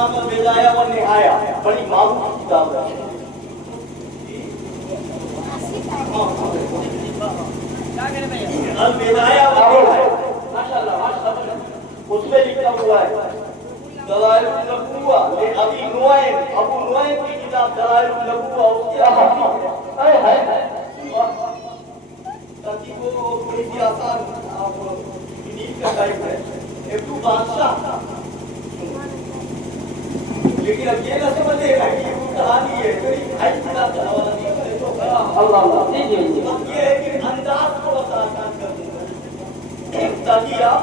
नाम अलविदाया व निहाया, बड़ी मारूफ किताब है। अलविदाया व निहाया, माशाअल्लाह माशाअल्लाह, उसमें लिखा हुआ है दलाइलुन नबुव्वा ले अबी नुआइम, अबू नुआइम की किताब दलाइलुन नबुव्वा, उसकी अहादीस है। ताकि वो थोड़ी सी आसान आप नींद का टाइम है। एक तो बादशाह, लेकिन अब ये ना समझेगा कि ये कोई कहानी है, कोई भाई किताब का हवाला नहीं है तो अल्लाह अल्लाह जी जी। अब ये है कि अंदाज थोड़ा सा आसान कर दूंगा ताकि आप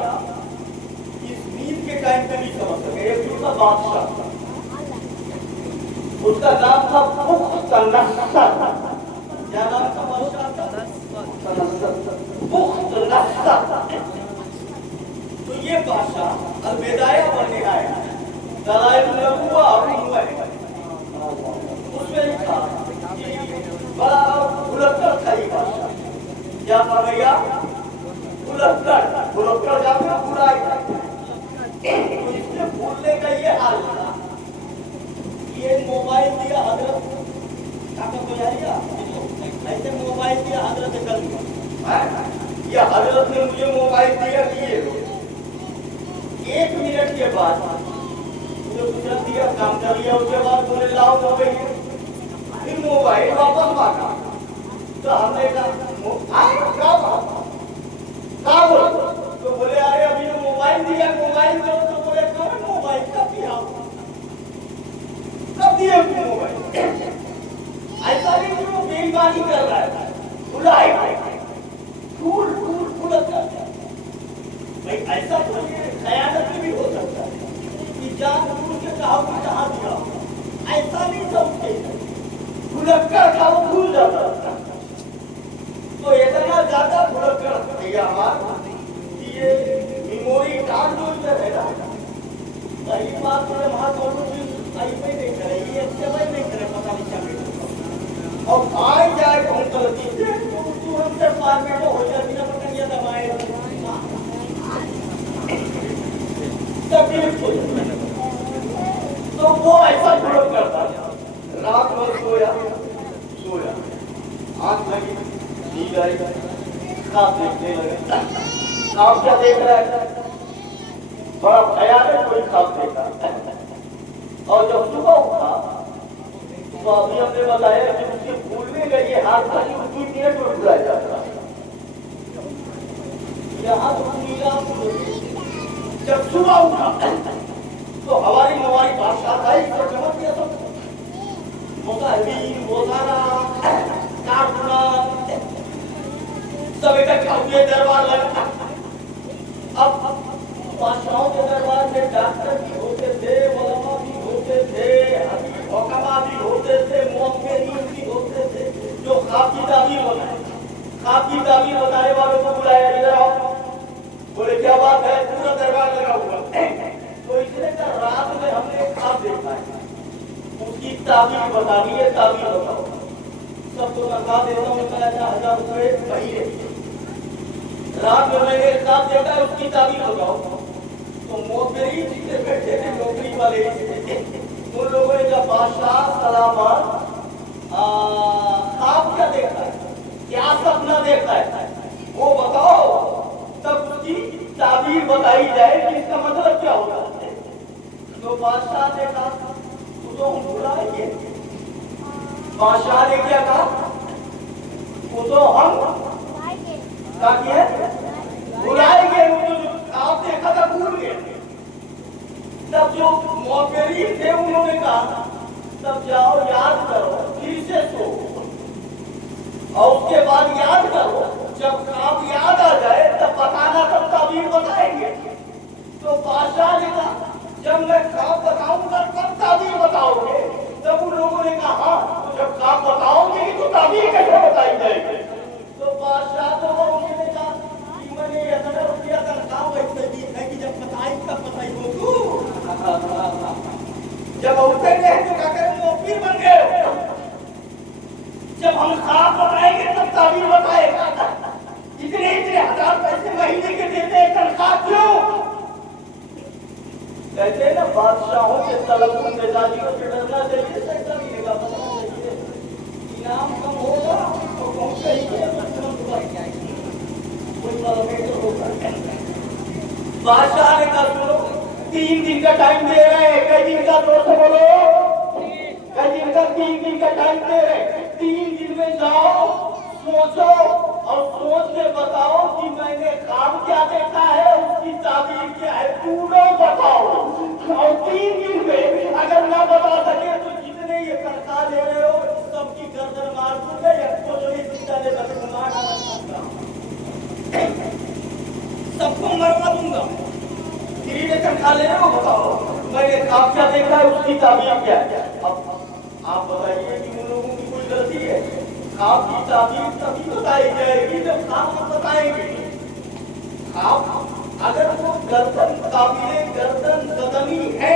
इस नींद के टाइम पे भी समझ सके। एक दूसरा बादशाह, उसका नाम था बुख्तनस्सर। क्या नाम था बादशाह का? बुख्तनस्सर। तो ये बादशाह अलविदाया व निहाया दलाइलुन नबुव्वा अबू नुआइम, उसमें लिखा कि बड़ा भुलक्कड़ था ये बादशाह। क्या था भैया? भुलक्कड़ जाकर बुराई। तो इसने भूलने का ये हाल था, ये मोबाइल दिया हजरत ताकत हो जाएगा, ऐसे मोबाइल दिया हजरत कल या हजरत ने मुझे मोबाइल दिया लिए 1 मिनट के बाद मुझे दूसरा दिया, काम कर लिया, उसके बाद बोले लाओ मोबाइल, फिर मोबाइल वापस मांगा। तो हमने कहा तो बोले अरे अभी तो मोबाइल दिया, मोबाइल दो। तो बोले कौन मोबाइल? कब दिया? कब दिया मोबाइल? ऐसा नहीं कि वो बेईमानी कर रहा है, बुलाई फूल फूल फूलत करता है भाई। ऐसा तो ये खयानत भी हो सकता है कि जान फूल के कहा कि कहा दिया, ऐसा नहीं समझते। भुलक्कड़ का वो भूल जाता था। तो इतना ज्यादा भुलक्कड़ भैया हमारा कि ये मेमोरी कार्ड जो इधर है ना, सही बात है वहाँ दोनों चीज आई पे नहीं करे, ये अच्छे भाई नहीं करे, पता नहीं क्या करे। और आए जाए कौन गलती से तो हमसे पार में तो हो जाती ना, पता ये दबाए तकलीफ हो जाती। तो वो ऐसा प्रयोग करता है। रात भर सोया, आंख लगी, नींद आई, ख्वाब देखने लगा। ख्वाब क्या देख रहा है? बड़ा भयानक कोई ख्वाब देखा। और जब सुबह उठा तो अभी हमने बताया कि उसके भूलने का ये हाथ था कि उसकी नीयत में भुलाया जाता है। यहाँ जब सुबह उठा तो हमारी बादशाह था, इसको समझ गया सब सब इकट्ठा हुए, दरबार लगा। अब बादशाहों के दरबार में डॉक्टर भी होते थे, उलमा भी होते थे, हुक्मा भी होते थे, मुअम्मिरीन भी होते थे, जो ख्वाब की ताबीर बनाए। ख्वाब की ताबीर बताने वालों को बुलाया, इधर आओ। बोले क्या बात है? पूरा दरबार लगा हुआ। तो इसने कहा रात में हमने एक ख्वाब देखा है, उसकी ताबीर बतानी है, ताबीर बताओ। सबको तनख्वाह देता हूँ, 1000 रुपये महीने। रात में मैंने एक ख्वाब देखा है, उसकी ताबीर बताओ। तो मुअम्मिरीन जितने बैठे थे नौकरी वाले, उन लोगों ने कहा बादशाह सलामत, ख्वाब क्या देखा है, क्या सपना देखा है, वो बताओ, तब उसकी ताबीर बताई जाए कि इसका मतलब क्या होगा। तो बादशाह ने कहा तो हम बुलाएंगे। बादशाह ने क्या कहा? वो तो हम बुलाएंगे। आप देखा था भूल गए। तब जो मुअम्मिरीन थे उन्होंने कहा तब जाओ याद करो, फिर से सो, और उसके बाद याद करो, जब आप याद आ जाए तब बताना, तब ताबीर बताएंगे। तो बादशाह ने कहा जब मैं ख्वाब बताऊंगा तब ताबीर बताओगे। तब उन लोगों ने कहा हाँ, तो जब ख्वाब बताओगे तो ताबीर कैसे बताई जाएगी। तो बादशाह तो उन्होंने कहा कि मैंने इतना रुपया तनख्वाह वैसे दी है कि जब बताई तब बताई हो तू। जब उठे गए तो क्या करें, मुअम्मिर बन गए। जब हम ख्वाब बताएंगे तब ताबीर बताएगा। इतने 1000 पैसे महीने के देते हैं, तनख्वाह क्यों? कहते हैं ना बादशाहों के तलबुल मिजाजियों से डरना चाहिए, शैतान की निगाह बचना चाहिए। इनाम कम होगा तो कौन कहेंगे कोई किलोमीटर होगा। बादशाह ने कहा सुनो 3 दिन का टाइम दे रहे हैं। कई दिन का दोस्त बोलो, कई दिन का 3 दिन का टाइम दे रहे हैं। 3 दिन में जाओ सोचो और सोच के बताओ कि मैंने ख्वाब क्या देखा है, उसकी ताबीर क्या है, पूरा बताओ। और 3 दिन में अगर ना बता सके तो जितने ये तनख्वाह ले रहे हो सबकी गर्दन मार दूंगा या कुछ नहीं सीधा ले सबको मरवा दूंगा। फ्री में तनख्वाह ले रहे हो, बताओ मैंने ख्वाब क्या देखा है, उसकी ताबीर क्या है। अब आप बताइए कि उन लोगों की कोई गलती है? आपकी ताबीर तभी बताई जाएगी जब आप बताएंगे। आप अगर वो गर्दन काबिले गर्दन कदमी है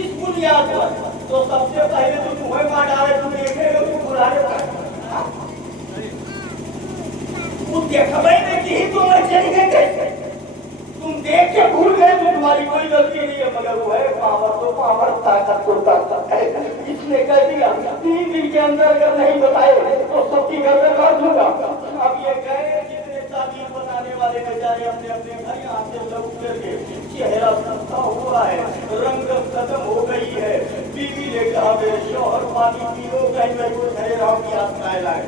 इस बुनियाद पर तो सबसे पहले तो तुम्हें मार डाले, तुम देखेगा तुम बुलाने वो देखबे में कि तुम चली गए कैसे, तुम देख के भूल गए तो तुम्हारी कोई गलती नहीं है, मगर वो है पावर तो पावर, ताकत तो ताकत है। इसने कह दिया 3 दिन के अंदर अगर नहीं बताए तो सबकी गर्दन काट दूंगा। अब ये गए जितने ताबीर बनाने वाले बेचारे अपने अपने घर यहाँ से लौट करके, चेहरा सस्ता हुआ है, रंगत खत्म हो गई है। बीवी ने कहा मेरे शौहर पानी पियो, कहीं मैं को ठहराव की आसमाएं लाए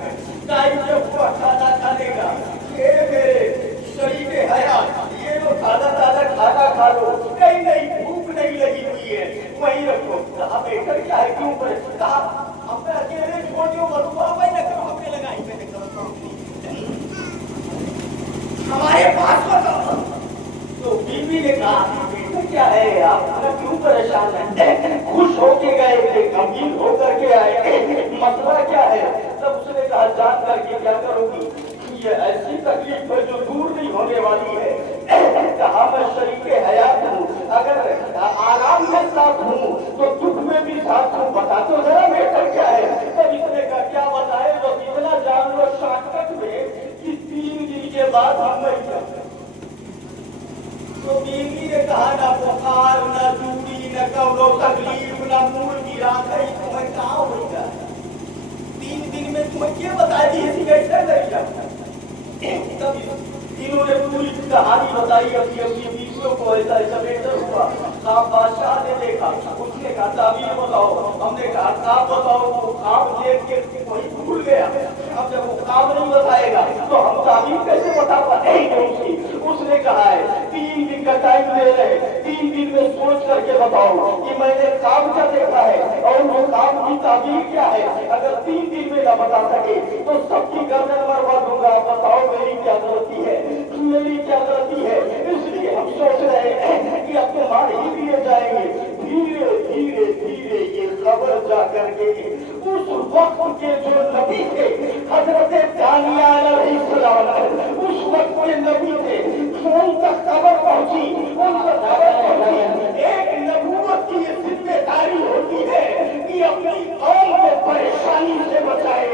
टाइम से हुआ खाना खाने का। ये मेरे शरीर में हयात ये तो ताजा ताजा खाना खा लो, कहीं नहीं भूख नहीं लगी हुई है वहीं रखो। कहा बेटर क्या है क्यों पर कहा अपने अकेले छोड़ियो बलुआ भाई ना करो अपने लगाई मैंने हमारे पास बताओ। तो बीवी ने कहा बेटा क्या है आप क्यों परेशान है, खुश होके गए थे गमगीन होकर के आए, मसला क्या है। तब उसने कहा जान करके क्या करोगी, ये ऐसी तकलीफ है जो दूर नहीं होने वाली है। कहा मैं शरीक हयात हूँ, अगर आराम के साथ हूँ तो दुख में भी साथ हूँ, बता तो जरा बेटर क्या है। तब इसने कहा क्या बताए, तो इतना जान लो शॉर्टकट में कि 3 दिन के बाद हम मर जाते। तो बीवी ने कहा ना बुखार न चूड़ी न कौनो तकलीफ न मूड की रात है, तुम्हें कहाँ होगा 3 दिन में तुम्हें क्या बताई दी ऐसी कैसे नहीं जाता। तब इन्होंने पूरी कहानी बताई अपनी अपनी बीवियों को, ऐसा ऐसा बेटर हुआ। आप बादशाह ने देखा, उसने कहा ताबीर बताओ, हमने कहा ख्वाब बताओ, वो ख्वाब देख के वही भूल गया। अब जब वो ख्वाब नहीं बताएगा तो हम ताबीर कैसे बता पाएंगे उसकी। उसने कहा है 3 दिन का टाइम दे रहे, 3 दिन में सोच करके बताओ कि मैंने ख्वाब क्या देखा है और वो ख्वाब की ताबीर क्या है। अगर 3 दिन में न बता सके तो सबकी गर्दन मरवा दूंगा। बताओ मेरी क्या गलती है, मेरी क्या गलती है। इसलिए हम सोच रहे हैं कि अब तो मार ही दिए जाएंगे। धीरे धीरे धीरे ये खबर जा करके उस वक्त के जो नबी थे हजरत दानियाल अलैहिस्सलाम, उस वक्त के नबी थे, उन तक खबर पहुंची, उन तक खबर पहुंची। एक नबूवत की ये जिम्मेदारी होती है कि अपनी कौम को परेशानी से बचाए,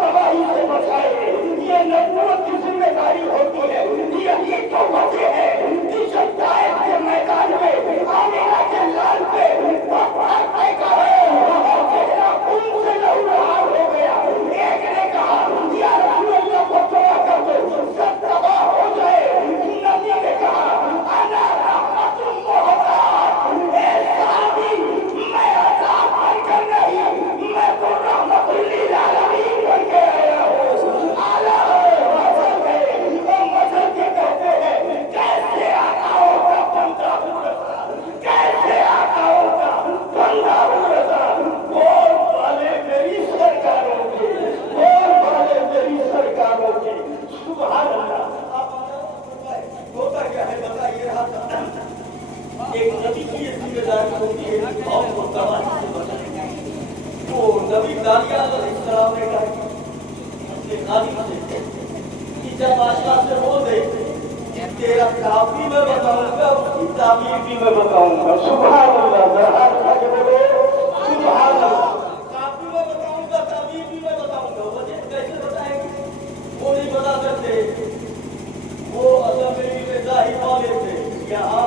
तबाही से बचाए। ये नबूवत की जिम्मेदारी होती है। यही तो वजह है कि जब दाएं के मैदान में आमिना के लाल पे चेहरा खून से लहूलुहान हो गया। एक ने कहा या रसूल अल्लाह को दुआ कर दो सब तबाह हो जाए। नबी ने कहा अना रहमतुल मुहतार, ए साहबी मैं अज़ाब बनकर नहीं, मैं तो रहमतुल लिल आलमीन बन के आया हूँ। आला कैसे आता होगा बंदा हुआ, कैसे आता होगा बंदा हुआ। बोल वाले मेरी सरकारों के, बोल वाले मेरी सरकारों के। सुभान अल्लाह। होता क्या है बताइए। एक नबी की जिम्मेदारी होती है और वो तबाही से बचाए। वो नबी दानियाल अलैहिस्सलाम ने कहा अपने खादिम से कि जब बादशाह से बोल दे तेरा ख्वाब भी मैं बताऊंगा, उसकी ताबीर भी मैं बताऊंगा। सुभान अल्लाह। बोलो सुभान अल्लाह। ख्वाब भी मैं बताऊंगा, ताबीर भी मैं बताऊंगा। वजह कैसे बताएंगे वो नहीं बता सकते, वो असल में जाहिर वाले थे। यहाँ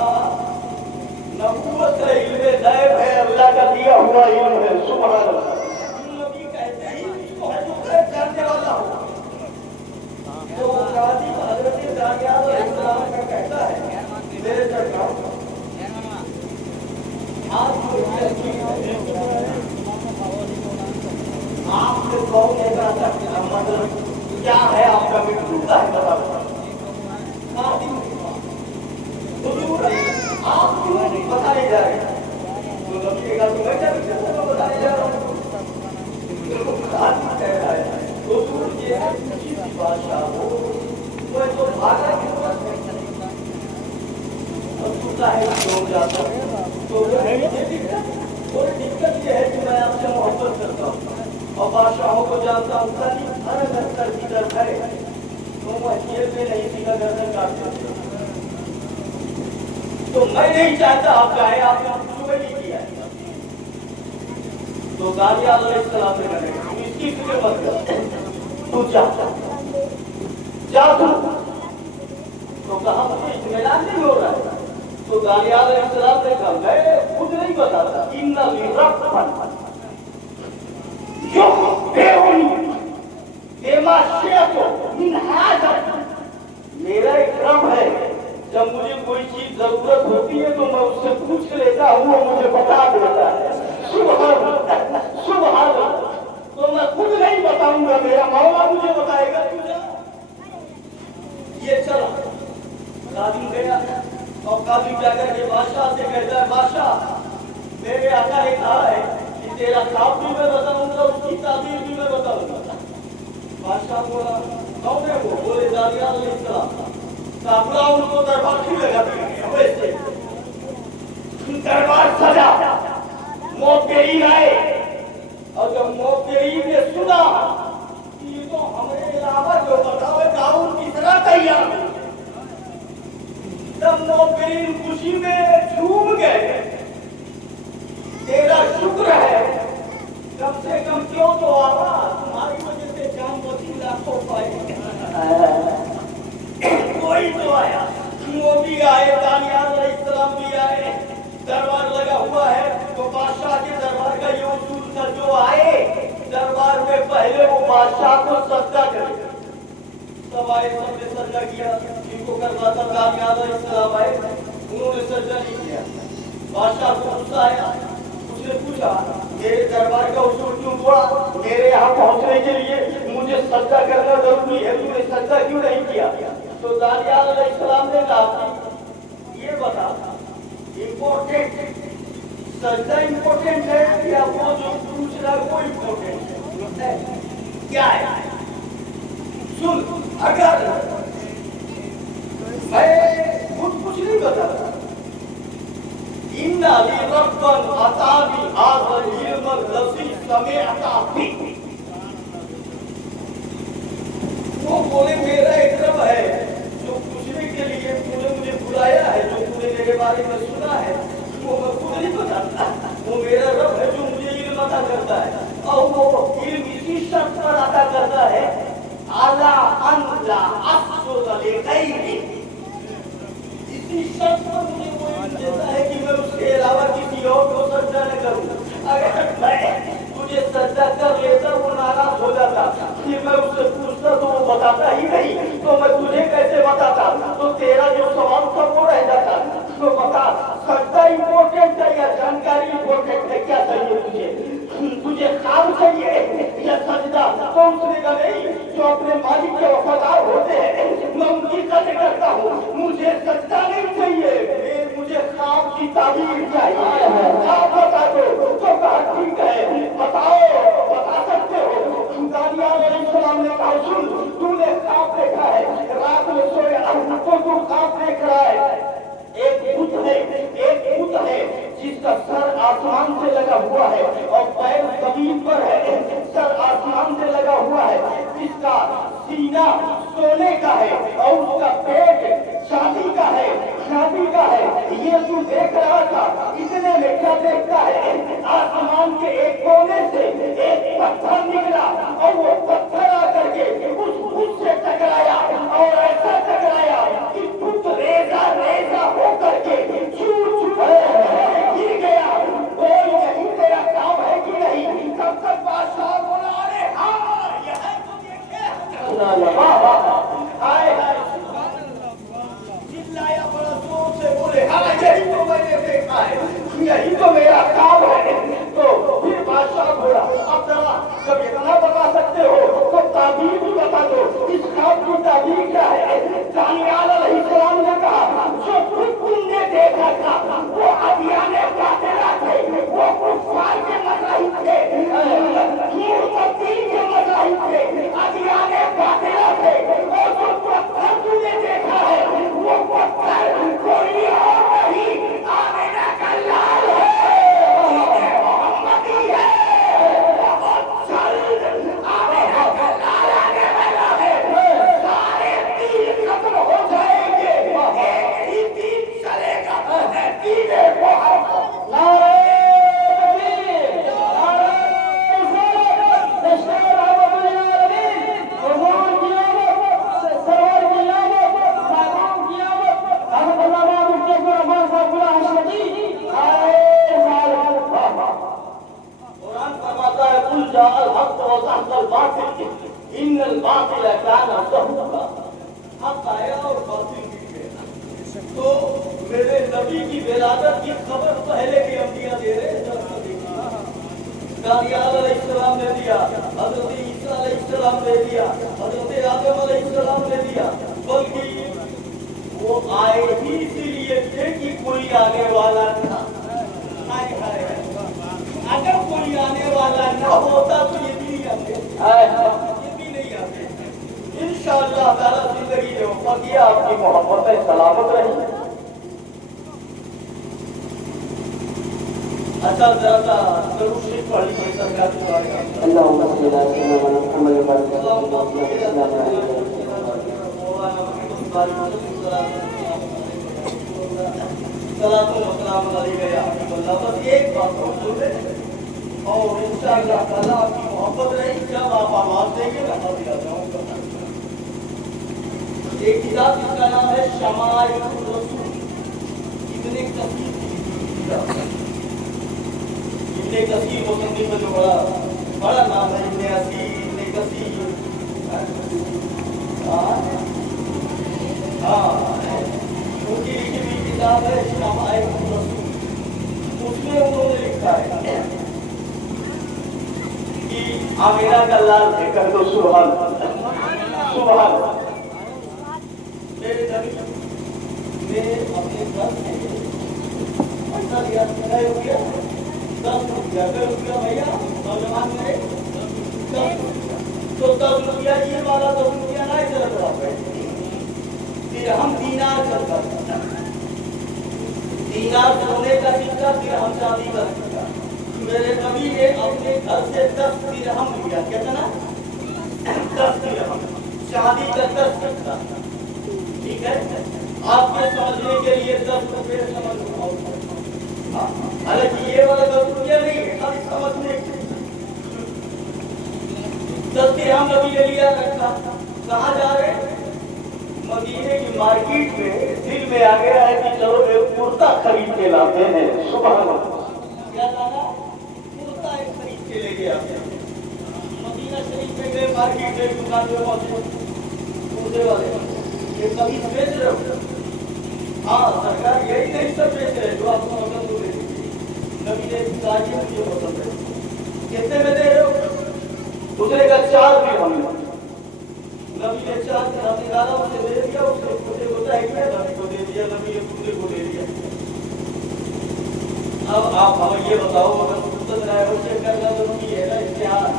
बताने जा रहे हैं। तो नबी ने कहा तो मैं क्या बताने जा रहा हूँ, आदमी कह रहा है तो तुम ये ऊंची सी बादशाह हो, मैं तो भागा क्यों करते अब तू चाहे क्यों जाता तो ये दिक्कत ये है कि मैं आपसे मोहब्बत करता हूँ और बादशाहों को जानता हूँ कि हर घर भीतर है तो मैं जेल में नहीं सीधा गर्दन काट सकता, तो मैं नहीं चाहता आप जाए, आपने सुबह नहीं किया तो दानिया अलैहिस्सलाम ने कहा तुम इसकी फिक्र मत कर, तू जा तू, तो कहा मुझे इत्मीनान नहीं हो रहा है, तो दानिया अलैहिस्सलाम ने कहा मैं खुद नहीं बताता, इन्ना लिरब्बन युखबिरुनी बिमा शिअतु मिन हाज़ा, मेरा एक रब है, जब मुझे कोई चीज जरूरत होती है तो मैं उससे पूछ लेता हूँ, वो मुझे बता देता है, सुभान अल्लाह, तो मैं खुद नहीं बताऊंगा, मेरा मौला मुझे बताएगा, तुझे ये चला कादिम गया और कादिम जाकर के बादशाह से कहता है बादशाह मेरे आका ने कहा है कि तेरा ख्वाब भी मैं बताऊंगा, उसकी ताबीर भी मैं बताऊंगा। बादशाह बोला कौन है वो, बोले दानिया अलैहिस्सलाम, काबुला उनको दरबार क्यों लगा दिया, वैसे दरबार सजा, मोहब्बीन आए और जब मोहब्बीन ने सुना कि तो हमारे अलावा जो बताओ दाऊद की तरह तैयार, तब मोहब्बीन खुशी में झूम गए, तेरा शुक्र है कम से कम क्यों तो आवाज तुम्हारी वजह से जान बची लाखों पाए, कोई तो आया, वो भी आए, दानिया अलैहिस्सलाम भी आए, दरबार लगा हुआ है, तो बादशाह के दरबार का ये उसूल था जो आए दरबार में पहले वो बादशाह को सजदा करे, सब आए, सबने सजदा किया, जिनको करना था दानिया अलैहिस्सलाम आए, उन्होंने सजदा नहीं किया, बादशाह को गुस्सा आया, उसने पूछा मेरे दरबार का उसूल क्यों तोड़ा, मेरे यहाँ पहुंचने के लिए मुझे सजदा करना जरूरी है, तूने सजदा क्यों नहीं किया, तो दानिया अलैहिस्सलाम ने कहा ये बता इम्पोर्टेंट सजदा इम्पोर्टेंट है या वो जो पूछ रहा है वो इम्पोर्टेंट है, क्या है सुन, अगर मैं कुछ नहीं बताता, इन्ना लिरब्बन अतानी हाज़ल इल्मल लज़ी समिअता बि, वो बोले मेरा एक रब है जो पूछने के लिए तूने मुझे बुलाया है, जो तूने मेरे बारे में सुना है वो मैं खुद नहीं बताता, वो मेरा रब है जो मुझे इल्म अता करता है और वो इल्म इसी शर्त पर अता करता है अला अन ला अस्जुद लिगैरि, इसी शर्त पर मुझे वो इल्म देता है कि मैं उसके अलावा किसी और को सजदा न करूं, अगर मैं तुझे सजदा कर लेता वो नाराज हो जाता, फिर मैं उससे पूछता तो वो बताता ही नहीं, तो मैं तुझे कैसे बताता, तो तेरा जो सवाल था वो रह जाता, तो बता सजदा इम्पोर्टेंट है या जानकारी इम्पोर्टेंट है, क्या चाहिए तुझे ख्वाब चाहिए या सजदा, तो उसने कहा नहीं, जो अपने मालिक के वफादार होते हैं मैं उनकी कदर करता हूँ, मुझे सजदा नहीं चाहिए, मुझे ख्वाब की ताबीर चाहिए, आप बता दो, तो कहा ठीक है बताओ, बता सकते हो, दानिया अलैहिस्सलाम ने कहा सुन, तूने ख्वाब देखा है, रात में सोया तो तू ख्वाब देख रहा है, एक बुत है जिसका सर आसमान से लगा हुआ है और पैर जमीन पर है, सर आसमान से लगा हुआ है, जिसका सीना सोने का है और उसका पेट चांदी का है, ये तू देख रहा था, इतने में क्या देखता है, आसमान के एक कोने से एक पत्थर निकला और वो पत्थर आकर के उस बुत से टकराया और ऐसा टकराया कि बुत रेजा होकर के गिर गया, बोल यही तेरा काम है कि नहीं, तब तक बादशाह बोला अरे हाँ यह तो देखे, हाय चिल्लाया बड़ा जोर से, बोले हाँ यही तो मैंने देखा है, यही तो मेरा काम है, तो फिर बादशाह बोला अब जरा जब इतना बता सकते हो तो ताबीर भी बता दो, इस काम की ताबीर क्या है, दानिया अलैहिस्सलाम ने कहा जो तुमने देखा था वो अब नबी की विलादत की खबर पहले के अंबिया दे रहे हैं। दानियाल अलैहिस्सलाम ने दिया, हजरत ईसा अलैहिस्सलाम ने दिया, हजरत आदम अलैहिस्सलाम ने दिया, बल्कि वो आए ही इसीलिए थे कि कोई आने वाला था। हाय हाय, अगर कोई आने वाला न होता तो ये भी नहीं आते, ये भी नहीं आते। इंशाअल्लाह ताला जिंदगी जो फकिया आपकी मोहब्बत सलामत रही। अच्छा जरा सा जरूर से पढ़ लीजिए सरकार के बारे में। اللهم صل على سيدنا محمد وعلى बस एक बात सुन ले और इंशाअल्लाह ताला आपकी मोहब्बत रही। जब आप आवाज देंगे मैं हाजिर आ जाऊंगा। एक किताब जिसका नाम है शमाइल रसूल, इब्ने कसीर की किताब। इब्ने कसीर मुसन्निफ में जो बड़ा नाम है, इब्ने असीर, इब्ने कसीर। उनकी लिखी हुई किताब है शमाइल रसूल। उसमें उन्होंने लिखा है कि आमिना का लाल है, कर दो सुभान सुभान। मेरे नबी ने अपने घर से पैसा लिया, 10 रुपया भैया नौजवान ने 10 रुपया, तो 10 रुपया ये वाला 10 रुपया ना इधर रखा है। फिर हम दीनार चलता था, दीनार सोने का सिक्का, फिर हम चांदी का सिक्का। मेरे नबी ने अपने घर से 10 दिरहम लिया, कितना? 10 दिरहम, चांदी का 10 सिक्का। ठीक है, आपके समझने के लिए 10 रुपये समझ लो। हालांकि ये वाला 10 रुपया नहीं है, खाली समझने के 10 दिरहम नबी ने लिया रखा। कहाँ जा रहे हैं? मदीने की मार्केट में दिल में आ गया है कि चलो एक कुर्ता खरीद के लाते हैं। सुबह क्या लाना? कुर्ता एक खरीद के ले गया। मदीना शरीफ में गए, मार्केट में दुकान में पहुंचे, कुर्ते वाले ये कभी बेच रहे हो? हाँ सरकार, यही नहीं सब बेच रहे जो आपको पसंद हो। नबी ने कहा कि मुझे पसंद है, कितने में दे रहे हो? दूसरे का 4 दिरहम। नबी ने 4 दिरहम निकाला, उसे दे दिया, उसने कुर्ते को टाइट किया, नबी को दे दिया, नबी ने कुर्ते को दे दिया। अब आप हमें ये बताओ, अगर कुर्ता ड्राइवर चेक करना जरूरी है ना? इम्तिहान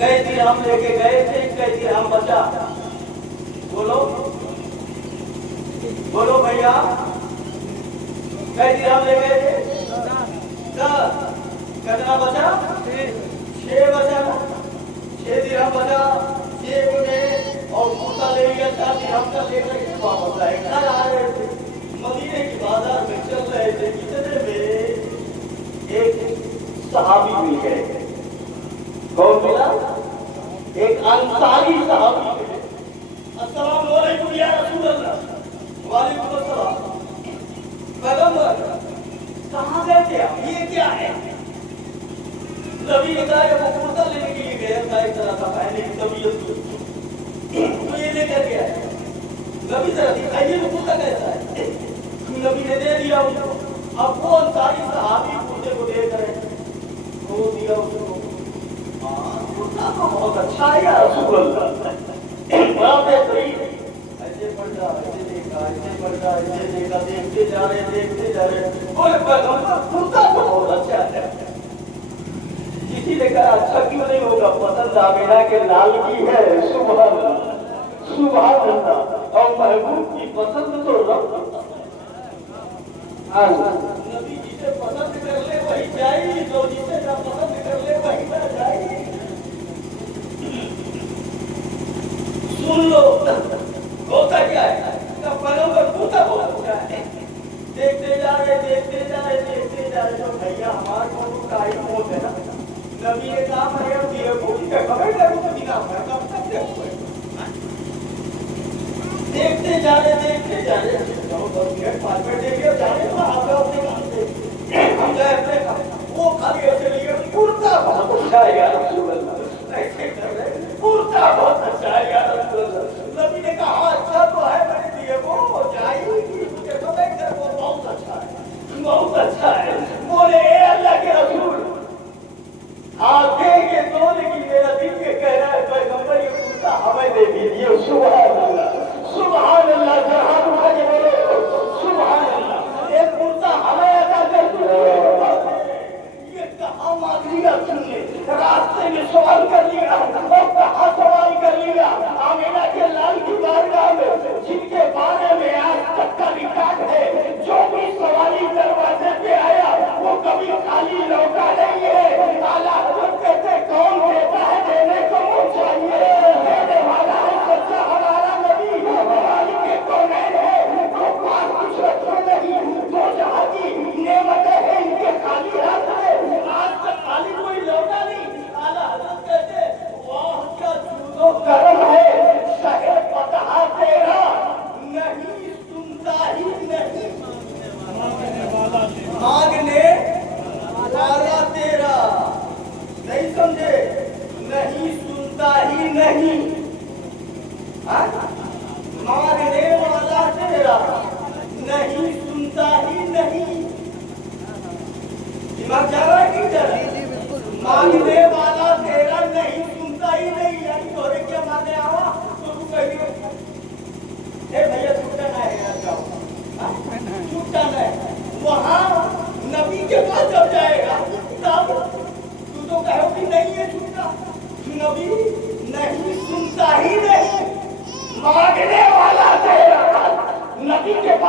कई दिरहम लेके गए थे, कई दिरहम बचा। बोलो बोलो भैया, कई दिरहम ले गए थे? 10। कितना बचा? 6 बचा। 6 दिरहम बचा, जेब में, और कुर्ता ले लिया 4 दिरहम का, लेकर के वापस आए। घर आ रहे थे, मदीने की बाजार में चल रहे थे, इतने में एक सहाबी मिल गए। कौन मिला? एक अंसारी सहाबी मिले। अस्सलाम वालेकुम या रसूल अल्लाह। वालेकुम अस्सलाम। पैगंबर कहाँ गए थे आप? ये क्या है? नबी ने कहा वो कुर्ता लेने के लिए गया था, एक तरह का पहने की तबीयत तो ये लेकर गया है। नबी जरा दिखाइए वो कुर्ता कैसा है। नबी ने दे दिया उसको। अब वो अंसारी सहाबी कुर्ते को देख रहे, वो दिया उसको। कुर्ता तो बहुत अच्छा है यार रसूल अल्लाह, बड़ा बेहतरीन है। ऐसे पढ़ता, ऐसे देखा, ऐसे पढ़ता, ऐसे देखा, देखते जा रहे। बोले पैगंबर कुर्ता तो बहुत अच्छा है। किसी ने कहा अच्छा क्यों नहीं होगा, पसंद आमिना के लाल की है। सुभान अल्लाह, और महबूब की पसंद तो रब। नबी जिसे पसंद कर ले वही जाए, जो जिसे ना पसंद कर ले वही ना जाए। सुन लो होता क्या है, पैगंबर कुर्ता बहुत अच्छा है। देखते जा रहे तो भैया हमारे को टाइम बहुत है ना। नबी ने कहा भैया दिए भूखी का खबर है, वो बिना है कब तक देखते जा रहे 10 मिनट 5 मिनट देखिए जा रहे तो आप अपने काम से हम गए अपने काम। वो खाली ऐसे लिए कुर्ता बहुत अच्छा है यार रसूल अल्लाह, ऐसे कर रहे कुर्ता बहुत अच्छा है यार रसूल अल्लाह। नबी ने कहा अच्छा तो है, मैंने दिए वो जाएगी मुझे पता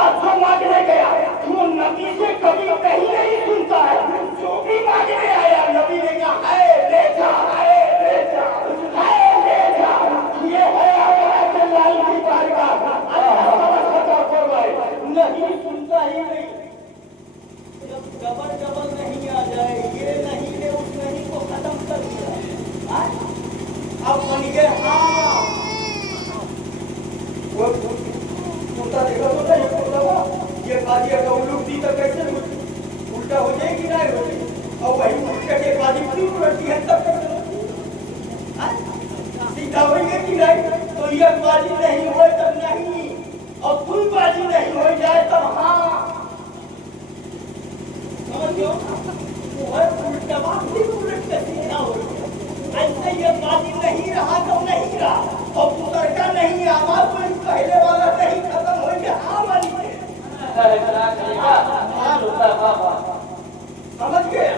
बात जो मांगने गया वो नबी से कभी कहीं नहीं सुनता है। जो भी मांगने आया नबी ने कहा है ले जा, है ले जा, है ले जा। ये है हमारे लाल की बारगाह। नहीं सुनता ही नहीं। जब डबल डबल नहीं आ जाए, ये नहीं ने उस नहीं को खत्म कर दिया। अब बन गए हाँ वो उल्टा देखा तो नहीं उल्टा ये बाजी का उल्लू दी तो कैसे उल्टा हो जाएगी ना और वही उल्टा के बाजी क्यों उल्टी है तब सीधा होंगे कि नहीं। तो ये बाजी नहीं हो तब नहीं और कोई बाजी नहीं हो जाए तब हाँ समझो वो उल्टा बाजी उलट के सीधा हो गया। ऐसे ये बाजी नहीं रहा तो नहीं रहा और दूसर का नहीं आवाज कोई पहले वाला नहीं खत्म हो गया। हाँ मानी समझ गए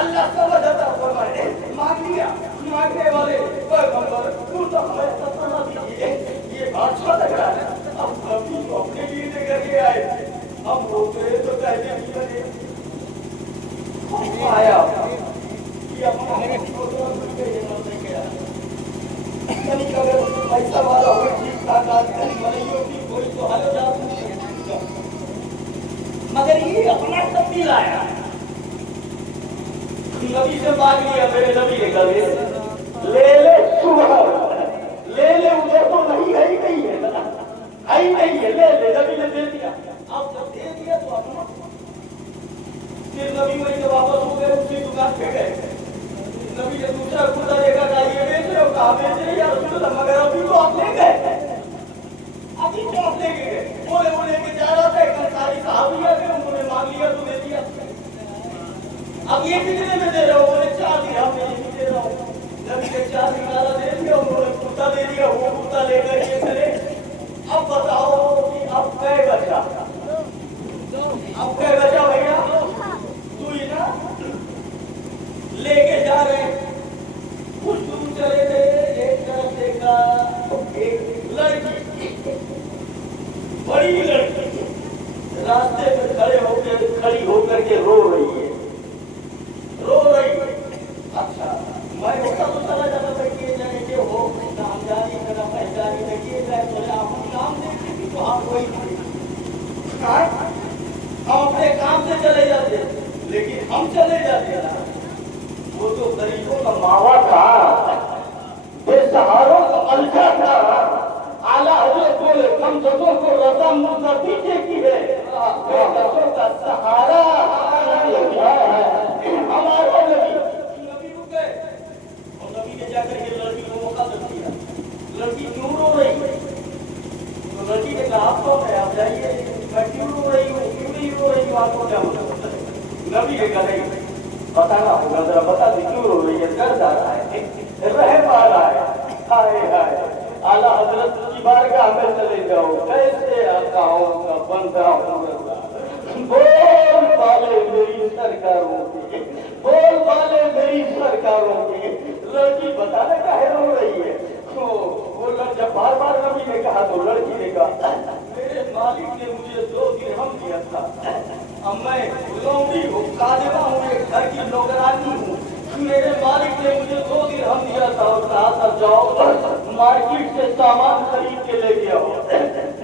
अल्लाह समझता फरमाए मांग लिया मांगने वाले पैगंबर तू तो हमें सपना दीजिए। ये अच्छा लग रहा है। अब कभी अपने लिए लेकर के आए हम रोते तो कहते नहीं लगे आया कि अपना कहीं अगर पैसा वाला हो ठीक ठाक आदमी मरियो की कोई तो हालो जा मगर ये अपना तब्दील आया नबी से मांग लिया मेरे नबी ने कहा ले ले सुबह ले ले उधर तो नहीं है ही नहीं है ले ले नबी ने दे दिया। अब जब दे दिया तो अपना फिर नबी वहीं से वापस हो गए उसी दुकान पे गए। नबी ने दूसरा खुदा देखा था ये बेच रहे हो कहा बेच रहे यार मगर अभी तो आप ले गए अभी तो आप ले गए बोले के जा रहा था एक अंसारी साहबिया थे उन्होंने मांग लिया तो दे दिया। अब ये कितने में दे रहे हो बोले 4 दिरहम में दे रहा हूँ। नबी ने 4 दिनारा दे दिया उन्होंने कुर्ता दे दिया वो कुर्ता लेकर ये चले। अब बताओ कि अब कै बचा भैया तू ही ना लेके जा रहे कुछ दूर चले थे एक तरफ देखा एक लड़की बड़ी लड़की रास्ते में खड़ी होकर के रो रही है। अच्छा मैं होता तो चला जाता था किए जाने के हो नाम जानी मेरा पहचानी में किए जाए तो आप नाम देखते कि तो हम कोई हम अपने काम से चले जाते लेकिन हम चले जाते ना वो तो गरीबों का मावा था बेसहारों का अलजा था। आला हजरत बोले कम जगहों को रजा मुर्दा पीछे की है बेकसों का सहारा हमारा नबी रुक गए और नबी ने जाकर के लड़की को मौका दे दिया। लड़की क्यों रो रही तो लड़की ने कहा आप कौन है आप जाइए मैं क्यों रो रही हूँ क्यों नहीं रो रही हूँ आपको क्या होता। नबी ने कहा बताना होगा जरा बता दी क्यों रो रही है दर्द आ रहा है रह पा रहा है हाय हाय आला हजरत की बारगाह में चले जाओ कैसे आता हूँ बंदा बोल वाले मेरी सरकारों के बोल वाले मेरी सरकारों के लड़की बताने का है रो रही है। वो जब बार बार नबी ने कहा तो लड़की ने कहा मेरे मालिक ने मुझे 2 दिरहम दिया था अब मैं लौंडी हूँ कादिमा हूँ एक घर की नौकरानी हूँ। मेरे मालिक ने मुझे 2 दिरहम दिया था और कहा था जाओ मार्केट से सामान खरीद के लेके आओ।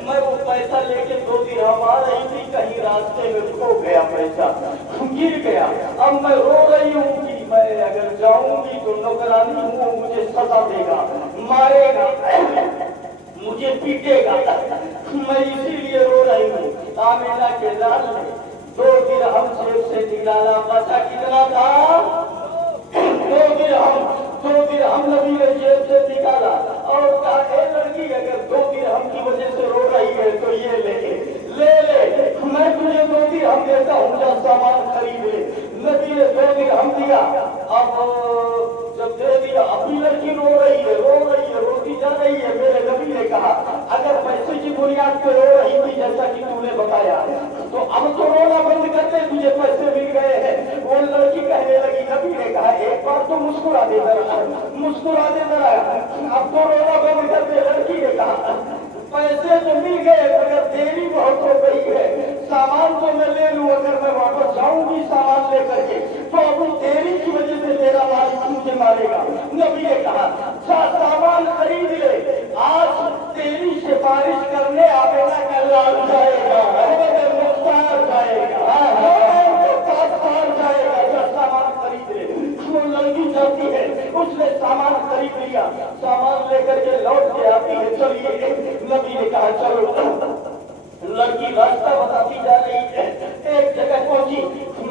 मैं वो पैसा लेके 2 दिरहम आ रही थी कहीं रास्ते में खो गया पैसा गिर गया। अब मैं रो रही हूँ कि मैं अगर जाऊंगी तो नौकरानी हूँ मुझे सजा देगा मारेगा मुझे पीटेगा मैं इसीलिए रो रही हूँ। आमिना के लाल ने 2 दिरहम जेब से निकाला बचा कितना था 2 दिरहम नबी ने जेब से निकाला और कहा लड़की अगर 2 दिरहम की वजह से रो रही है तो ये ले मैं तुझे 2 दिरहम देता हूँ जा सामान खरीद ले। नबी ने 2 दिरहम दिया। अब जब दे दिया अभी लड़की रो रही है रोती जा रही है। मेरे नबी ने कहा अगर पैसे की बुनियाद पर रो रही थी जैसा कि तूने बताया तो अब तो रोना बंद कर दे तुझे पैसे मिल गए हैं। वो लड़की कहने लगी नबी ने कहा एक बार तो मुस्कुरा दे जरा अब तो रोना बंद कर दे। लड़की ने कहा पैसे तो मिल गए मगर देरी बहुत हो गई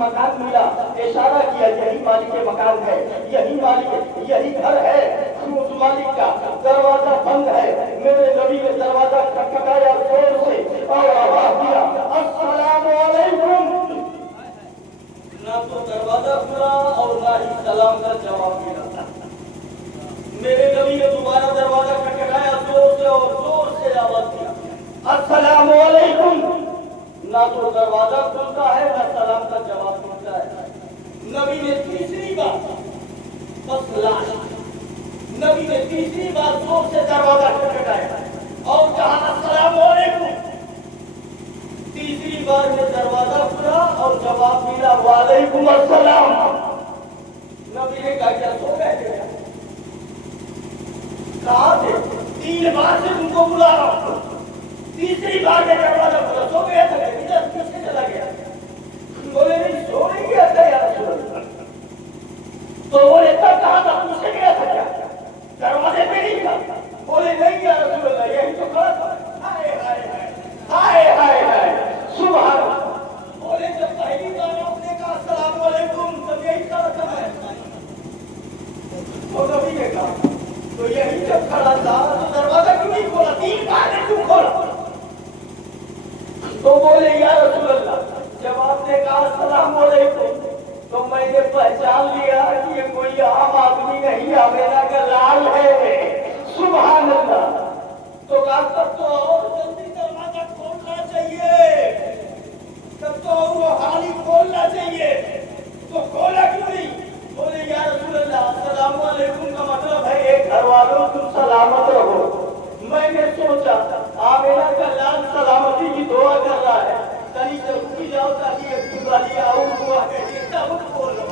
مکان ملا، اشارہ کیا یہی مالک مکان ہے، یہی مالک، یہی گھر ہے، اس مالک کا دروازہ بند ہے۔ میرے نبی نے دروازہ کھٹکھٹایا زور سے اور آواز دیا السلام علیکم۔ نہ تو دروازہ کھلا اور نہ ہی سلام کا جواب ملا۔ میرے نبی نے دوبارہ دروازہ کھٹکھٹایا زور سے اور زور سے آواز دیا السلام علیکم۔ نہ تو دروازہ کھلتا ہے نہ سلام کا جواب ملتا ہے۔ نبی نے تیسری بار بس لاش نبی نے تیسری بار زور سے دروازہ کھٹکھٹایا اور کہا السلام علیکم۔ تیسری بار میں دروازہ کھلا اور جواب ملا وعلیکم السلام۔ نبی نے کہا کیا سو گئے تھے؟ کہا تھے 3 بار سے تم کو بلا رہا ہوں، تیسری بار میں دروازہ کھلا، سو گیا تھا ادھر پیچھے چلا گیا؟ بولے نہیں سو نہیں گیا تھا یا رسول اللہ؟ تو بولے تب کہا تھا پیچھے گیا تھا کیا؟ دروازے پہ نہیں تھا؟ بولے نہیں یا رسول اللہ یہی تو کھڑا تھا۔ ہائے ہائے ہائے ہائے ہائے سبحان اللہ۔ بولے جب پہلی بار آپ نے کہا السلام علیکم تب یہی کھڑا تھا میں؟ تو نبی نے کہا تو یہی جب کھڑا تھا تو دروازہ کیوں نہیں کھولا؟ 3 بار نے کیوں کھولا؟ تو بولے یا رسول اللہ جب آپ نے کہا السلام علیکم تو میں نے پہچان لیا کہ یہ کوئی عام آدمی نہیں آمینا کا لال ہے۔ سبحان اللہ۔ تو کہا تب تو اور جلدی دروازہ کھولنا چاہیے، تب تو اور روحانی کھولنا چاہیے، تو کھولا کیوں نہیں؟ بولے یا رسول اللہ السلام علیکم کا مطلب ہے ایک گھر والوں تم سلامت رہو۔ میں نے سوچا آمینا کا لال سلامتی کی دعا کر رہا ہے، کہیں سے رکی جاؤ تاکہ ایک والی آؤں ہوا کہتی تب بولو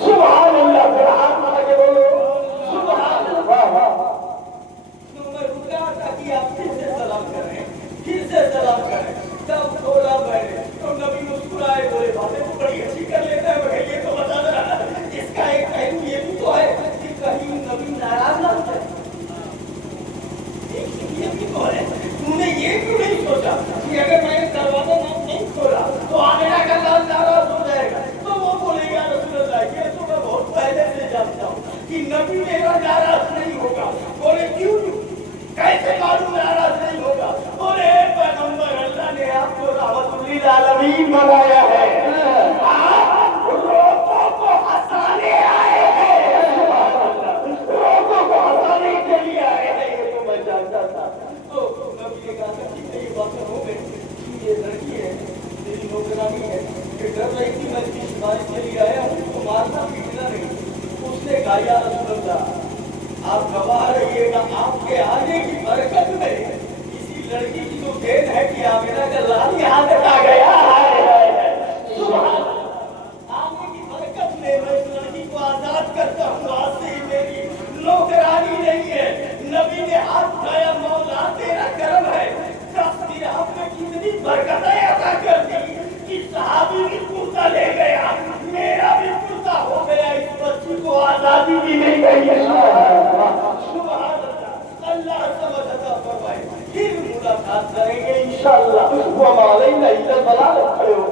سبحان اللہ۔ پھر ہاتھ ملا کے بولو سبحان اللہ۔ میں رکا تاکہ آپ پھر سے سلام کریں، پھر سے سلام کریں، تب کھولا میں نے تو نبی مسکرائے بولے باتیں تو بڑی اچھی کر لیتا ہے مگر یہ تو بتا رہا اس کا ایک پہلو یہ بھی تو ہے کہ کہیں نبی ناراض نہ ہو جائے۔ یہ بھی تو ہے، تم نے یہ کیوں نہیں سوچا کہ اگر میں دروازہ نہیں کھولا تو آمینا کا لال ناراض ہو جائے گا؟ تو وہ بولے یا رسول اللہ یہ تو میں بہت پہلے سے جانتا ہوں کہ نبی میرا ناراض نہیں ہوگا۔ بولے کیوں کیسے معلوم ناراض نہیں ہوگا؟ بولے پیغمبر اللہ نے آپ کو رحمت للعالمین بنایا ہے، روگوں کو ہنسانے آئے ہیں، روگوں کو ہنسانے کے لیے آئے ہیں، یہ تو میں جانتا تھا۔ تو نبی نے کہا تھا کہ یہ باتیں ہو گئی، یہ لڑکی ہے میری نوکرانی ہے کہ ڈر رہی تھی میں اس کی سفارش کے لیے آیا ہوں، اس کو مارنا پیٹنا نہیں۔ اس نے کہا یا رسول اللہ آپ گواہ رہیے گا آپ کے آنے کی برکت میں اسی لڑکی کی تو دین ہے کہ آمینا کا لال یہاں تک آ گیا ہے۔ سبحان اللہ۔ آنے کی برکت میں میں اس لڑکی کو آزاد کرتا ہوں، آج سے ہی میری نوکرانی نہیں ہے۔ نبی نے ہاتھ اٹھایا مولا تیرا کرم ہے، تیرے ہاتھ میں کتنی برکتیں عطا کر دی کہ صحابی بھی کرتا لے گیا، میرا بھی کرتا ہو گیا، اس بچی کو آزادی دی نہیں گئی ہے۔ سبحان اللہ۔ اللہ سمجھ عطا فرمائے، پھر ملاقات کریں گے انشاءاللہ۔ وما علینا الا البلاغ۔